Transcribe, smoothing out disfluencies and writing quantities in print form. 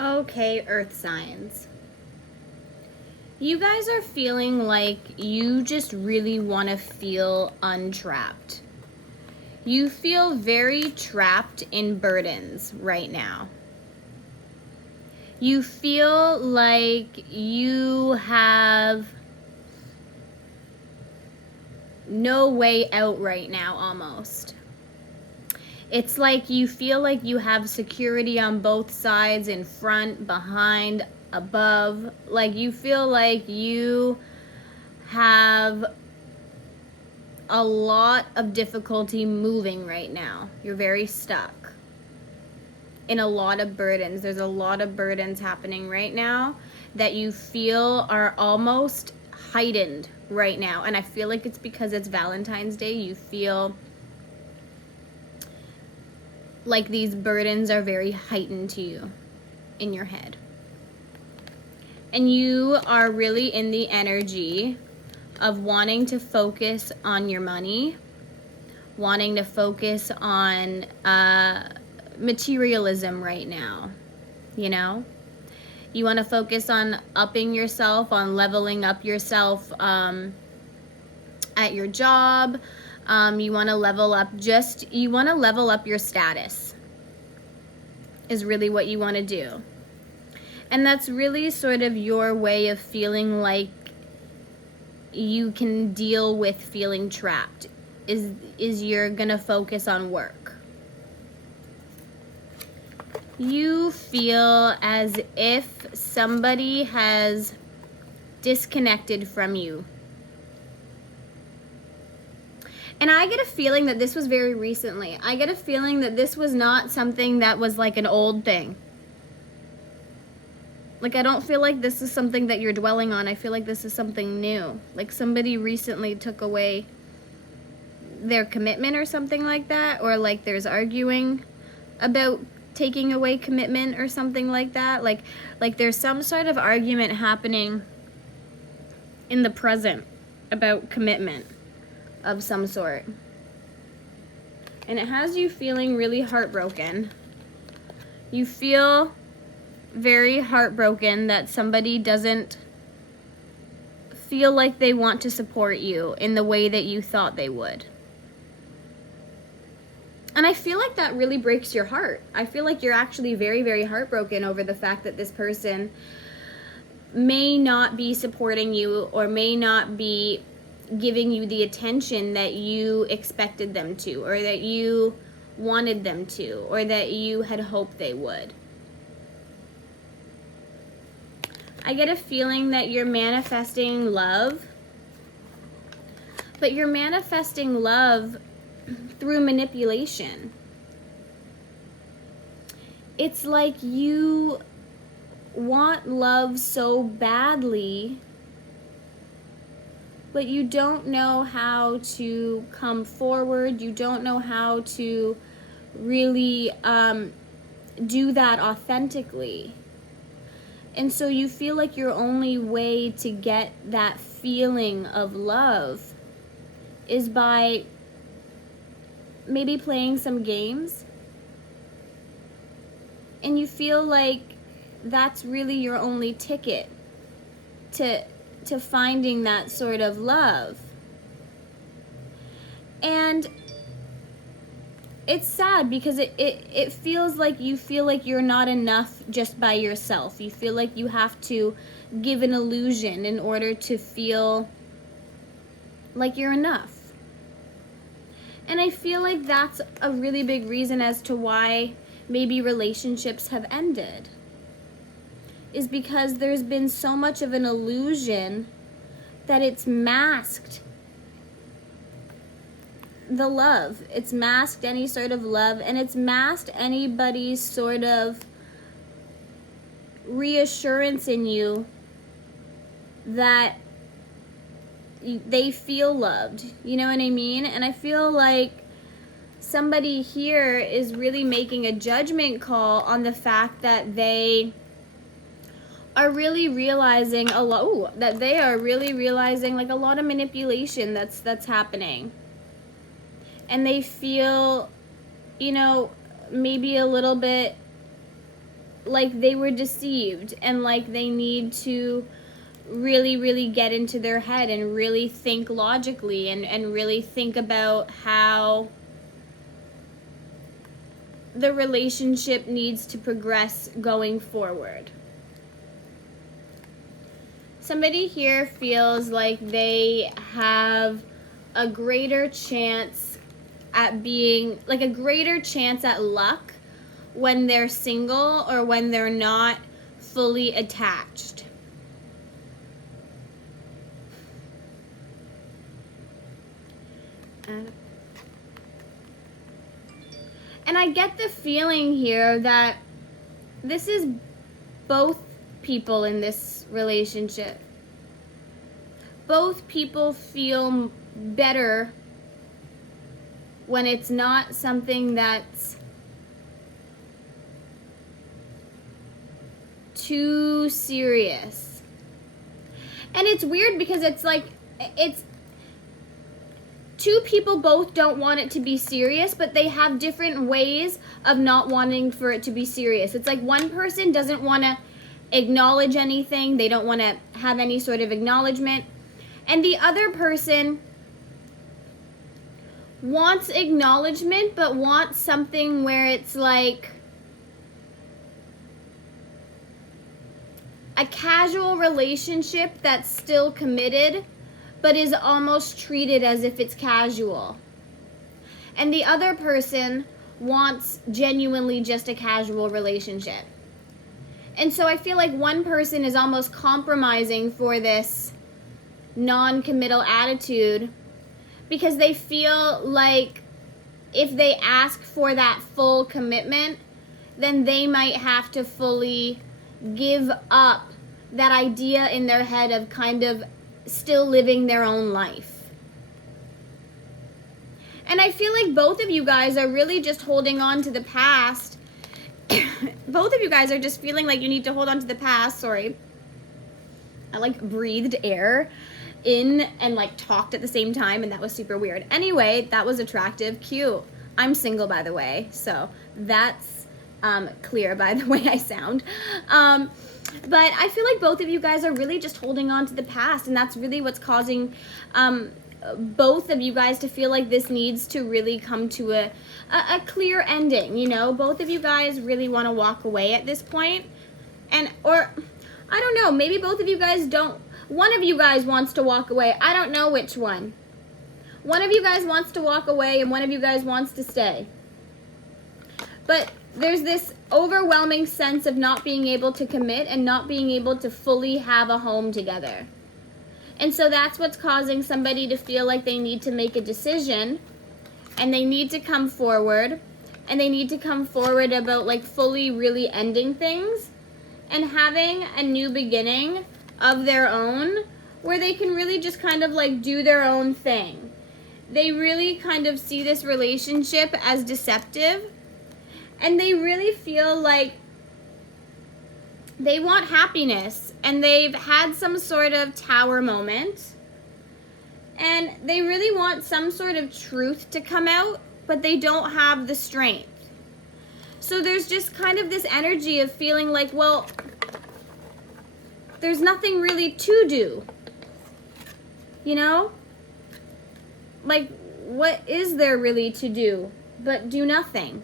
Okay, earth signs. You guys are feeling like you just really want to feel untrapped. You feel very trapped in burdens right now. You feel like you have no way out right now, almost. It's like you feel like you have security on both sides, in front, behind, above. Like you feel like you have a lot of difficulty moving right now. You're very stuck in a lot of burdens. There's a lot of burdens happening right now that you feel are almost heightened right now. And I feel like it's because it's Valentine's Day. You feel like these burdens are very heightened to you in your head. And you are really in the energy of wanting to focus on your money, wanting to focus on materialism right now, you know? You want to focus on upping yourself, on leveling up yourself at your job. You want to level up your status is really what you want to do. And that's really sort of your way of feeling like you can deal with feeling trapped, is you're going to focus on work. You feel as if somebody has disconnected from you. And I get a feeling that this was very recently. I get a feeling that this was not something that was like an old thing. Like, I don't feel like this is something that you're dwelling on. I feel like this is something new. Like somebody recently took away their commitment or something like that. Or like there's arguing about taking away commitment or something like that. Like there's some sort of argument happening in the present about commitment of some sort. And it has you feeling really heartbroken. You feel very heartbroken that somebody doesn't feel like they want to support you in the way that you thought they would. And I feel like that really breaks your heart. I feel like you're actually very, very heartbroken over the fact that this person may not be supporting you or may not be giving you the attention that you expected them to, or that you wanted them to, or that you had hoped they would. I get a feeling that you're manifesting love, but you're manifesting love through manipulation. It's like you want love so badly, but you don't know how to come forward. You don't know how to really do that authentically. And so you feel like your only way to get that feeling of love is by maybe playing some games. And you feel like that's really your only ticket to finding that sort of love. And it's sad because it feels like you feel like you're not enough just by yourself. You feel like you have to give an illusion in order to feel like you're enough. And I feel like that's a really big reason as to why maybe relationships have ended. Is because there's been so much of an illusion that it's masked the love. It's masked any sort of love, and it's masked anybody's sort of reassurance in you that they feel loved. You know what I mean? And I feel like somebody here is really making a judgment call on the fact that they are really realizing a lot, that they are really realizing like a lot of manipulation that's happening. And they feel, you know, maybe a little bit like they were deceived, and like they need to really get into their head and really think logically, and really think about how the relationship needs to progress going forward. Somebody here feels like they have a greater chance at being, like a greater chance at luck when they're single or when they're not fully attached. And I get the feeling here that this is both people in this relationship. Both people feel better when it's not something that's too serious. And it's weird because it's like, it's two people both don't want it to be serious, but they have different ways of not wanting for it to be serious. It's like one person doesn't want to acknowledge anything. They don't want to have any sort of acknowledgement. And the other person wants acknowledgement, but wants something where it's like a casual relationship that's still committed, but is almost treated as if it's casual. And the other person wants genuinely just a casual relationship. And so I feel like one person is almost compromising for this non-committal attitude because they feel like if they ask for that full commitment, then they might have to fully give up that idea in their head of kind of still living their own life. And I feel like both of you guys are really just holding on to the past. Both of you guys are just feeling like you need to hold on to the past. Sorry. I like breathed air in and like talked at the same time, and that was super weird. Anyway, that was attractive, cute. I'm single, by the way, so that's clear by the way I sound. But I feel like both of you guys are really just holding on to the past, and that's really what's causing both of you guys to feel like this needs to really come to a clear ending, you know? Both of you guys really want to walk away at this point, or I don't know, maybe both of you guys don't. One of you guys wants to walk away. I don't know which one. One of you guys wants to walk away and one of you guys wants to stay. But there's this overwhelming sense of not being able to commit and not being able to fully have a home together. And so that's what's causing somebody to feel like they need to make a decision, and they need to come forward, and they need to come forward about like fully really ending things and having a new beginning of their own where they can really just kind of like do their own thing. They really kind of see this relationship as deceptive, and they really feel like they want happiness, and they've had some sort of tower moment, and they really want some sort of truth to come out, but they don't have the strength. So there's just kind of this energy of feeling like, well, there's nothing really to do, you know? Like, what is there really to do but do nothing?